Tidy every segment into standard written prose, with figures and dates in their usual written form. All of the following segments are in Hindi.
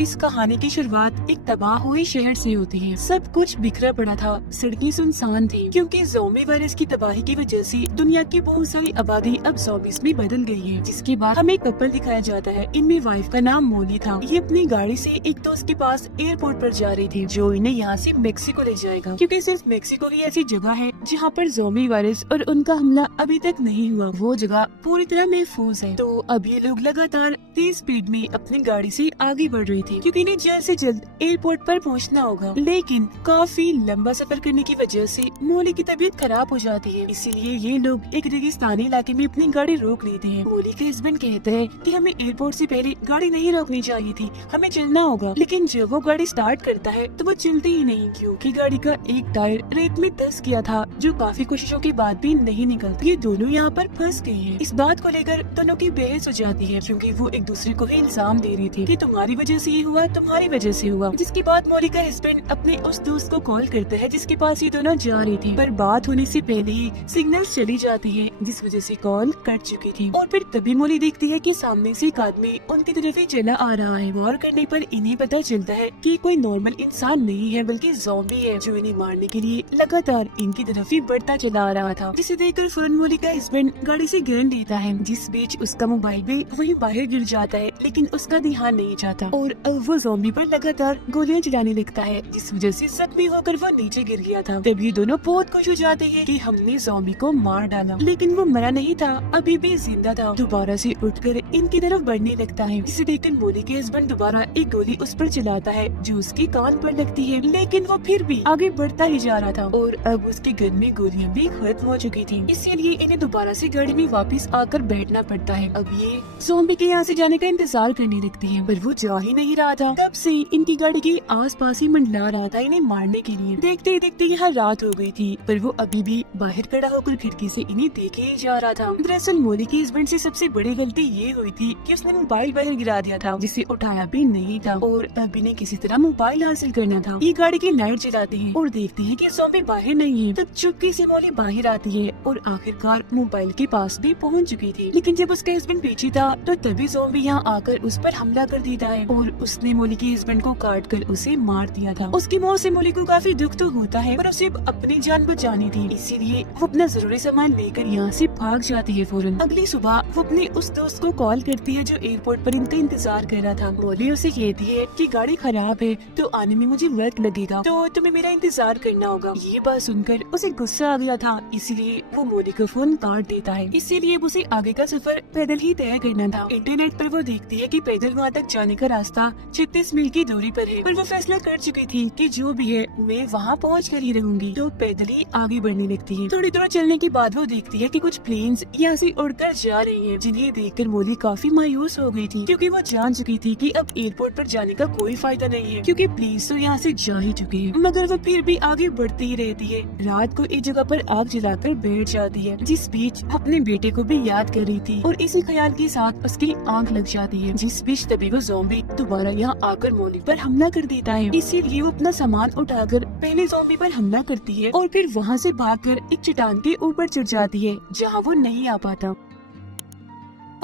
इस कहानी की शुरुआत एक तबाह हुए शहर से होती है। सब कुछ बिखरा पड़ा था, सड़कें सुनसान थी क्योंकि ज़ोंबी वायरस की तबाही की वजह से दुनिया की बहुत सारी आबादी अब ज़ॉम्बीज़ में बदल गई है। जिसके बाद हमें एक कपल दिखाया जाता है। इनमें वाइफ का नाम मोली था। ये अपनी गाड़ी से एक दोस्त के पास एयरपोर्ट पर जा रही थी जो इन्हें यहाँ से मेक्सिको ले जाएगा, क्योंकि सिर्फ मेक्सिको ही ऐसी जगह है जहाँ पर ज़ोंबी वायरस और उनका हमला अभी तक नहीं हुआ। वो जगह पूरी तरह महफूज है। तो अब ये लोग लगातार तेज स्पीड में अपनी गाड़ी से आगे बढ़ रही थी क्योंकि इन्हें जल्द से जल्द एयरपोर्ट पर पहुंचना होगा। लेकिन काफी लंबा सफर करने की वजह से मोली की तबीयत खराब हो जाती है। इसीलिए ये लोग एक रेगिस्तानी इलाके में अपनी गाड़ी रोक लेते हैं। मोली के हस्बैंड कहते हैं कि हमें एयरपोर्ट से पहले गाड़ी नहीं रोकनी चाहिए थी, हमें चलना होगा। लेकिन जब वो गाड़ी स्टार्ट करता है तो वो चलती ही नहीं क्योंकि गाड़ी का एक टायर रेत में धंस गया था, जो काफी कोशिशों के बाद भी नहीं निकलता। ये दोनों यहाँ पर फंस गए हैं। इस बात को लेकर दोनों की बहस हो जाती है क्योंकि वो एक दूसरे को ही इल्जाम दे रही थी कि तुम्हारी वजह से ये हुआ, तुम्हारी वजह से हुआ। जिसके बाद मोली का हस्बैंड अपने उस दोस्त को कॉल करता है जिसके पास ये दोनों जा रही थी, पर बात होने से पहले ही सिग्नल चली जाती है जिस वजह से कॉल कट चुकी थी। और फिर तभी मोली देखती है कि सामने से एक आदमी उनकी तरफ ही चला आ रहा है। गौर करने पर इन्हें पता चलता है कि कोई नॉर्मल इंसान नहीं है बल्कि ज़ॉम्बी है जो इन्हें मारने के लिए लगातार इनकी तरफ ही बढ़ता चला आ रहा था। जिसे देखकर फौरन मोली का हस्बैंड गाड़ी से गिरन लेता है। जिस बीच उसका मोबाइल भी वहीं बाहर गिर जाता है, लेकिन उसका ध्यान नहीं जाता और अब वो ज़ॉम्बी पर लगातार गोलियां चलाने लगता है जिस वजह से जख्मी होकर वो नीचे गिर गया था। तभी दोनों बहुत खुश हो जाते हैं कि हमने ज़ॉम्बी को मार डाला, लेकिन वो मरा नहीं था, अभी भी जिंदा था। दोबारा से उठकर इनकी तरफ बढ़ने लगता है। इसे देखकर मोली के हस्बैंड दोबारा एक गोली उस पर चलाता है जो उसके कान पर लगती है, लेकिन वो फिर भी आगे बढ़ता ही जा रहा था और अब उसके गन में गोलियां भी खत्म हो चुकी थी। इसीलिए इन्हें दोबारा से गाड़ी में वापस आकर बैठना पड़ता है। अब ये ज़ॉम्बी के यहाँ से जाने का इंतजार करने लगती है, पर वो जा ही नहीं रहा था। तब से इनकी गाड़ी के आसपास ही मंडला रहा था इन्हें मारने के लिए। देखते ही देखते यहाँ रात हो गई थी, पर वो अभी भी बाहर खड़ा होकर खिड़की से इन्हें देखे ही जा रहा था। दरअसल मोली के हस्बैंड से सबसे बड़ी गलती ये हुई थी कि उसने मोबाइल बाहर गिरा दिया था जिसे उठाया भी नहीं था और अब इन्हें किसी तरह मोबाइल हासिल करना था। ये गाड़ी की लाइट जलाते हैं और देखते हैं कि ज़ॉम्बी बाहर नहीं है। तब चुपके से मोली बाहर आती है और आखिरकार मोबाइल के पास भी पहुंच चुकी थी। लेकिन जब उसका हस्बैंड पीछे था तो तभी ज़ॉम्बी यहाँ आकर उस पर हमला कर देता है और उसने मोली के हस्बैंड को काट कर उसे मार दिया था। उसकी मौत से मोली को काफी दुख तो होता है, पर उसे अपनी जान बचानी थी, इसीलिए वो अपना जरूरी सामान लेकर यहाँ से भाग जाती है। फौरन अगली सुबह वो अपने उस दोस्त को कॉल करती है जो एयरपोर्ट पर इनका इंतजार कर रहा था। मोली उसे कहती है कि गाड़ी खराब है तो आने में मुझे वक्त लगेगा, तो तुम्हें मेरा इंतजार करना होगा। ये बात सुनकर उसे गुस्सा आ गया था, इसीलिए वो मोली को फोन काट देता है। इसीलिए उसे आगे का सफर पैदल ही तय करना था। इंटरनेट पर वो देखती है कि पैदल वहाँ तक जाने का रास्ता 36 मील की दूरी पर है, पर वो फैसला कर चुकी थी कि जो भी है मैं वहाँ पहुँच कर ही रहूंगी। तो पैदल ही आगे बढ़ने लगती है। थोड़ी दूर चलने के बाद वो देखती है कि कुछ प्लेन्स यहाँ से उड़कर जा रही हैं, जिन्हें देखकर मोली काफी मायूस हो गई थी क्योंकि वो जान चुकी थी कि अब एयरपोर्ट पर जाने का कोई फायदा नहीं है क्योंकि प्लेन्स तो यहाँ से जा ही चुके हैं। मगर वो फिर भी आगे बढ़ती ही रहती है। रात को एक जगह पर आग जलाकर बैठ जाती है, जिस बीच अपने बेटे को भी याद कर रही थी और इसी ख्याल के साथ उसकी आंख लग जाती है। जिस बीच तभी वो ज़ॉम्बी दोबारा यहाँ आकर मोली पर हमला कर देता है। इसीलिए वो अपना सामान उठाकर पहले ज़ॉम्बी पर हमला करती है और फिर वहाँ से भागकर एक चट्टान के ऊपर चढ़ जाती है जहाँ वो नहीं आ पाता।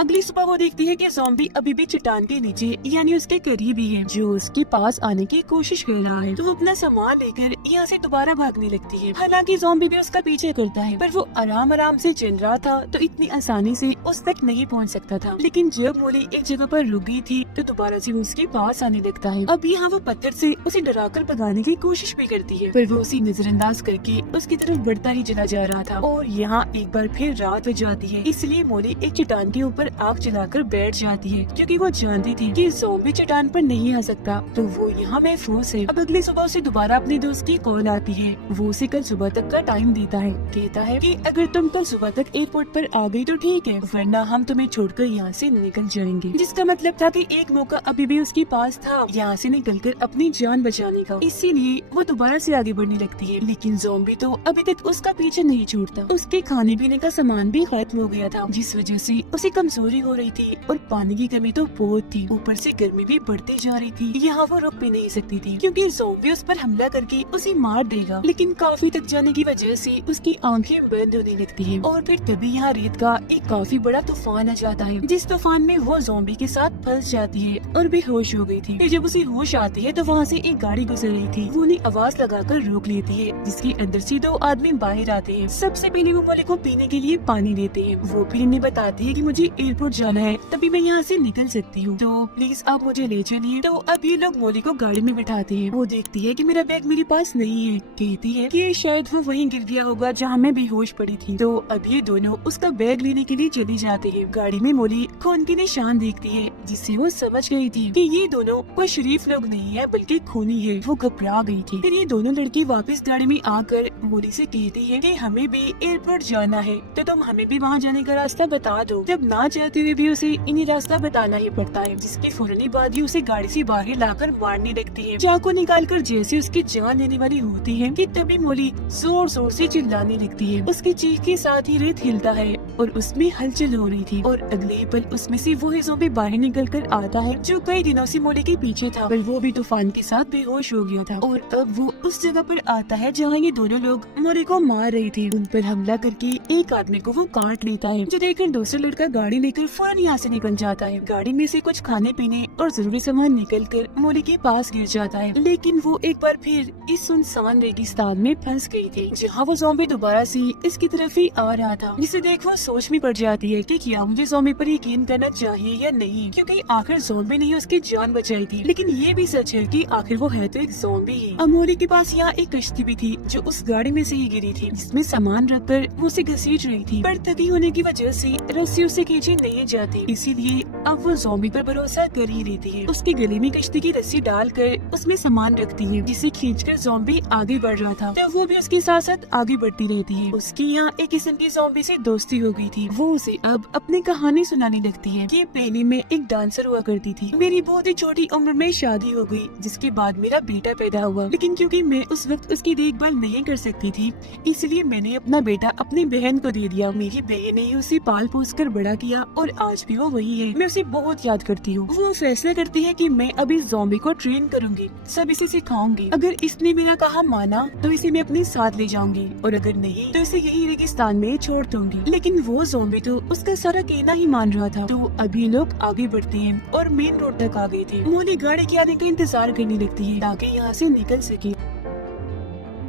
अगली सुबह वो देखती है कि ज़ॉम्बी अभी भी चट्टान के नीचे यानी उसके करीब ही है, जो उसके पास आने की कोशिश कर रहा है। तो वो अपना सामान लेकर यहाँ से दोबारा भागने लगती है। हालांकि ज़ॉम्बी भी उसका पीछे करता है, पर वो आराम आराम से चल रहा था तो इतनी आसानी से उस तक नहीं पहुँच सकता था। लेकिन जब मोली एक जगह पर रुक गई थी तो दोबारा से वो उसके पास आने लगता है। अब यहाँ वो पत्थर से उसे डराकर भगाने की कोशिश भी करती है, पर वो उसे नजरअंदाज करके उसकी तरफ बढ़ता ही चला जा रहा था। और यहाँ एक बार फिर रात हो जाती है, इसलिए मोली एक चट्टान के ऊपर आग जलाकर बैठ जाती है क्योंकि वो जानती थी कि ज़ॉम्बी चट्टान पर नहीं आ सकता, तो वो यहाँ महफूज है। अब अगली सुबह उसे दोबारा अपने दोस्त की कॉल आती है। वो उसे कल सुबह तक का टाइम देता है। कहता है कि अगर तुम कल सुबह तक एयरपोर्ट पर आ गई तो ठीक है, वरना हम तुम्हें छोड़कर यहाँ से निकल जाएंगे। जिसका मतलब था कि एक मौका अभी भी उसके पास था यहाँ से निकलकर अपनी जान बचाने का। इसीलिए वो दोबारा से आगे बढ़ने लगती है। लेकिन ज़ॉम्बी तो अभी तक उसका पीछे नहीं छूटता। उसके खाने पीने का सामान भी खत्म हो गया था, जिस वजह से उसे कमजोर कमजोरी हो रही थी और पानी की कमी तो बहुत थी। ऊपर से गर्मी भी बढ़ती जा रही थी। यहाँ वो रुक भी नहीं सकती थी क्योंकि ज़ॉम्बी उस पर हमला करके उसे मार देगा। लेकिन काफी थक जाने की वजह से उसकी आंखें बंद होने लगती है और फिर तभी यहाँ रेत का एक काफी बड़ा तूफान आ जाता है, जिस तूफान में वो ज़ॉम्बी के साथ फंस जाती है और बेहोश हो गई थी। फिर जब उसे होश आती है तो वहाँ से एक गाड़ी गुजर रही थी। वो उन्हें आवाज लगाकर रोक लेती है, जिसके अंदर से दो आदमी बाहर आते हैं। सबसे पहले वो मोली को पीने के लिए पानी देते हैं। वो फिर इन्हें बताती है कि मुझे एयरपोर्ट जाना है, तभी मैं यहाँ से निकल सकती हूँ, तो प्लीज आप मुझे ले चलिए। तो अब ये लोग मोली को गाड़ी में बिठाते हैं। वो देखती है कि मेरा बैग मेरे पास नहीं है। कहती है कि शायद वो वहीं गिर गया होगा जहाँ मैं बेहोश पड़ी थी। तो अब ये दोनों उसका बैग लेने के लिए चली जाते हैं। गाड़ी में मोली खून के निशान देखती है, जिससे वो समझ गई थी कि ये दोनों कोई शरीफ लोग नहीं है बल्कि खूनी है। वो घबरा गई थी। फिर ये दोनों लड़की वापस गाड़ी में आकर मोली से कहती है कि हमें भी एयरपोर्ट जाना है, तो तुम हमें भी वहाँ जाने का रास्ता बता दो। जब ना चाहते हुए भी उसे इन्हें रास्ता बताना ही पड़ता है, जिसके फौरन बाद ही उसे गाड़ी से बाहर लाकर मारने लगती है। चाकू निकालकर जैसे उसकी जान लेने वाली होती है कि तभी मोली जोर जोर से चिल्लाने लगती है। उसकी चीख के साथ ही रेत हिलता है और उसमें हलचल हो रही थी और अगले ही पल उसमें से वो ज़ॉम्बी बाहर निकल कर आता है जो कई दिनों से मोली के पीछे था, पर वो भी तूफान के साथ बेहोश हो गया था। और अब वो उस जगह पर आता है जहाँ ये दोनों लोग मोली को मार रहे थे। उन पर हमला करके एक आदमी को वो काट लेता है, जो देखकर दूसरा लड़का गाड़ी लेकर फौरन यहाँ से निकल जाता है। गाड़ी में से कुछ खाने पीने और जरूरी सामान निकल कर मोली के पास गिर जाता है, लेकिन वो एक बार फिर इस सुनसान रेगिस्तान में फंस गई थी, जहाँ वो ज़ॉम्बी दोबारा से इसकी तरफ ही आ रहा था। जिसे देख वो सोच में पड़ जाती है कि क्या मुझे ज़ॉम्बी पर यकीन करना चाहिए या नहीं, क्योंकि आखिर ज़ॉम्बी ने ही उसकी जान बचाई थी। लेकिन ये भी सच है कि आखिर वो है तो एक ज़ॉम्बी ही। अब मोली के पास यहाँ एक कश्ती भी थी जो उस गाड़ी में से ही गिरी थी, जिसमें सामान रखकर वो उसे घसीट रही थी, पर थकी होने की वजह से रस्सी उसे खींची नहीं जाती, इसीलिए अब वो ज़ॉम्बी पर भरोसा कर ही लेती है। उसके गले में कश्ती की रस्सी डालकर उसमें सामान रखती है, जिसे खींचकर ज़ॉम्बी आगे बढ़ रहा था, तो वो भी उसके साथ साथ आगे बढ़ती रहती है। उसकी यहाँ एक किस्म की ज़ॉम्बी से दोस्ती हो गई थी। वो उसे अब अपनी कहानी सुनाने लगती है कि पहले मैं एक डांसर हुआ करती थी, मेरी बहुत ही छोटी उम्र में शादी हो गई, जिसके बाद मेरा बेटा पैदा हुआ, लेकिन क्योंकि मैं उस वक्त उसकी देखभाल नहीं कर सकती थी, इसलिए मैंने अपना बेटा अपनी बहन को दे दिया। मेरी बहन ने उसे पाल पोस कर बड़ा किया और आज भी वो वही है। मैं उसे बहुत याद करती हूँ। वो फैसला करती है कि मैं अभी ज़ॉम्बी को ट्रेन करूंगी, सब इसे सिखाऊंगी। अगर इसने मेरा कहा माना तो इसे मैं अपने साथ ले जाऊंगी, और अगर नहीं तो इसे यही रेगिस्तान में छोड़ दूंगी। लेकिन वो ज़ॉम्बी तो उसका सारा कहना ही मान रहा था। तो अभी लोग आगे बढ़ते हैं और मेन रोड तक आ गए थे। मोली गाड़ी के आने का इंतजार करने लगती है ताकि यहाँ से निकल सके।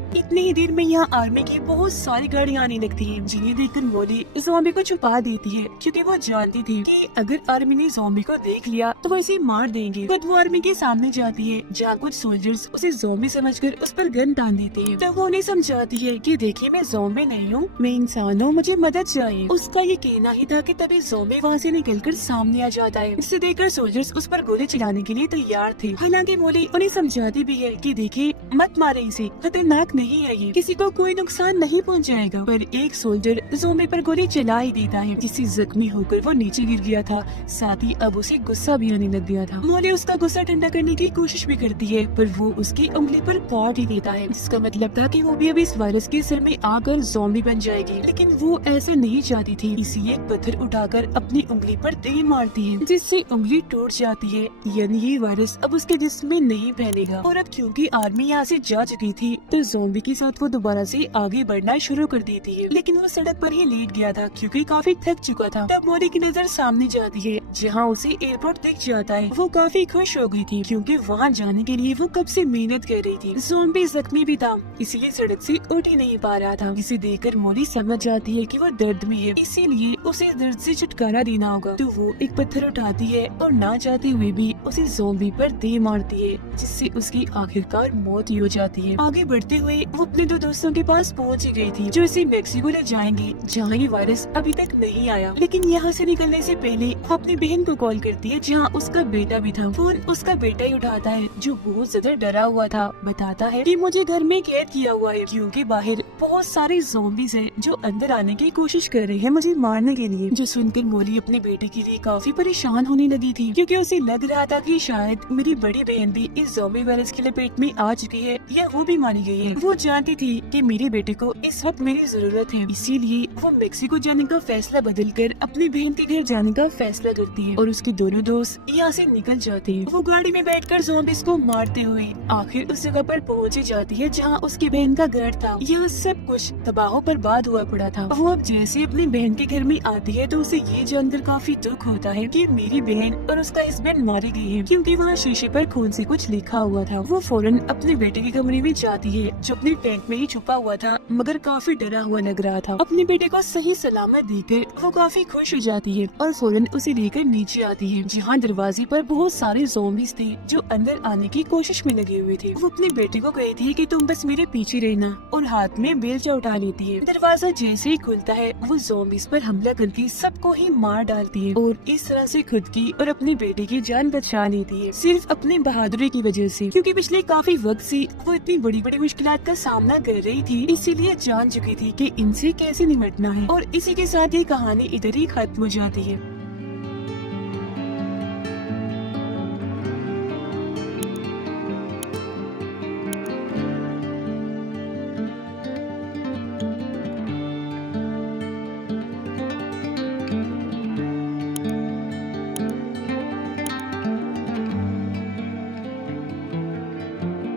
इतनी ही देर में यहाँ आर्मी की बहुत सारी गाड़ियाँ आने लगती हैं, जिन्हें देखकर मोली ज़ॉम्बी को छुपा देती है, क्योंकि वो जानती थी कि अगर आर्मी ने ज़ॉम्बी को देख लिया तो वो इसे मार देंगे। बट वो आर्मी के सामने जाती है, जहाँ कुछ सोल्जर्स उसे ज़ॉम्बी समझकर उस पर गन तान देते हैं। तब वो उन्हें समझाती है कि देखिए मैं ज़ॉम्बी नहीं हूँ, मैं इंसान हूँ, मुझे मदद चाहिए। उसका ये कहना ही था कि तभी ज़ॉम्बी वहाँ से निकलकर सामने आ जाता है, जिसे देखकर सोल्जर्स उस पर गोली चलाने के लिए तैयार थे। हालांकि मोली उन्हें समझाती भी है कि देखिए मत मारे इसे, खतरनाक नहीं है ये, किसी को कोई नुकसान नहीं पहुंचाएगा। पर एक सोल्जर ज़ॉम्बी पर गोली चला ही देता है, जिससे जख्मी होकर वो नीचे गिर गया था। साथ ही अब उसे गुस्सा भी आने लग गया था। मोली उसका गुस्सा ठंडा करने की कोशिश भी करती है, पर वो उसकी उंगली पर काट ही देता है, जिसका मतलब था कि वो भी अब इस वायरस के सिर में आकर ज़ॉम्बी बन जाएगी। लेकिन वो ऐसा नहीं चाहती थी, इसीलिए एक पत्थर उठाकर अपनी उंगली पर दे मारती है, जिससे उंगली टूट जाती है। यानी ये वायरस अब उसके जिस्म में नहीं फैलेगा। और अब क्योंकि आर्मी यहाँ से जा चुकी थी, तो ज़ॉम्बी के साथ वो दोबारा से आगे बढ़ना शुरू कर देती है। लेकिन वो सड़क पर ही लेट गया था, क्योंकि काफी थक चुका था। तब मोली की नजर सामने जाती है, जहाँ उसे एयरपोर्ट दिख जाता है। वो काफी खुश हो गई थी, क्योंकि वहाँ जाने के लिए वो कब से मेहनत कर रही थी। ज़ॉम्बी जख्मी भी था, इसलिए सड़क से उठ ही नहीं पा रहा था। इसे देखकर मोली समझ जाती है कि वो दर्द में है, इसीलिए उसे दर्द से छुटकारा देना होगा। तो वो एक पत्थर उठाती है और ना चाहते हुए भी उसे ज़ॉम्बी पर दे मारती है, जिससे उसकी आखिरकार मौत ही हो जाती है। आगे बढ़ते हुए वो अपने दो दोस्तों के पास पहुंच गई थी, जो इसे मेक्सिको ले जाएंगे, जहाँ ये वायरस अभी तक नहीं आया। लेकिन यहाँ से निकलने से पहले वो अपनी बहन को कॉल करती है, जहाँ उसका बेटा भी था। फोन उसका बेटा ही उठाता है, जो बहुत ज्यादा डरा हुआ था। बताता है कि मुझे घर में कैद किया हुआ है, क्योंकि बाहर बहुत सारे ज़ॉम्बीज़ हैं जो अंदर आने की कोशिश कर रहे हैं मुझे मारने के लिए। जो सुनकर मोली अपने बेटे के लिए काफी परेशान होने लगी थी, क्योंकि उसे लग रहा था कि शायद मेरी बड़ी बहन भी इस ज़ॉम्बी वायरस की लपेट में आ चुकी है या वो भी मारी गई है। वो जानती थी कि मेरे बेटे को इस वक्त मेरी जरूरत है, इसीलिए वो मेक्सिको जाने का फैसला बदलकर अपनी बहन के घर जाने का फैसला करती है और उसके दोनों दोस्त यहाँ से निकल जाते हैं। वो गाड़ी में बैठकर ज़ॉम्बीज़ को मारते हुए आखिर उस जगह पर पहुँच जाती है जहाँ उसकी बहन का घर था। यह सब कुछ तबाह बर्बाद हुआ पड़ा था। वो अब जैसे अपनी बहन के घर में आती है तो उसे ये जानकर काफी दुख होता है कि मेरी बहन और उसका हस्बैंड मारे गए हैं, क्योंकि वहाँ शीशे पर खून से कुछ लिखा हुआ था। वो फौरन अपने बेटे के कमरे में जाती है जो अपने टेंट में ही छुपा हुआ था, मगर काफी डरा हुआ लग रहा था। अपने बेटे को सही सलामत देखकर वो काफी खुश हो जाती है और फौरन उसे लेकर नीचे आती है, जहाँ दरवाजे पर बहुत सारे ज़ॉम्बीज़ थे जो अंदर आने की कोशिश में लगे हुए थे। वो अपने बेटे को कहती है कि तुम बस मेरे पीछे रहना और हाथ में बेलचा उठा लेती है। दरवाजा जैसे ही खुलता है वो ज़ॉम्बीज़ पर हमला करके सबको ही मार डालती है और इस तरह से खुद की और अपने बेटे की जान बचा लेती है, सिर्फ अपनी बहादुरी की वजह से, क्योंकि पिछले काफी वक्त से वो इतनी बड़ी बड़ी मुश्किलात का सामना कर रही थी, इसीलिए जान चुकी थी कि इनसे कैसे निपटना है। और इसी के साथ ये कहानी इधर ही खत्म हो जाती है।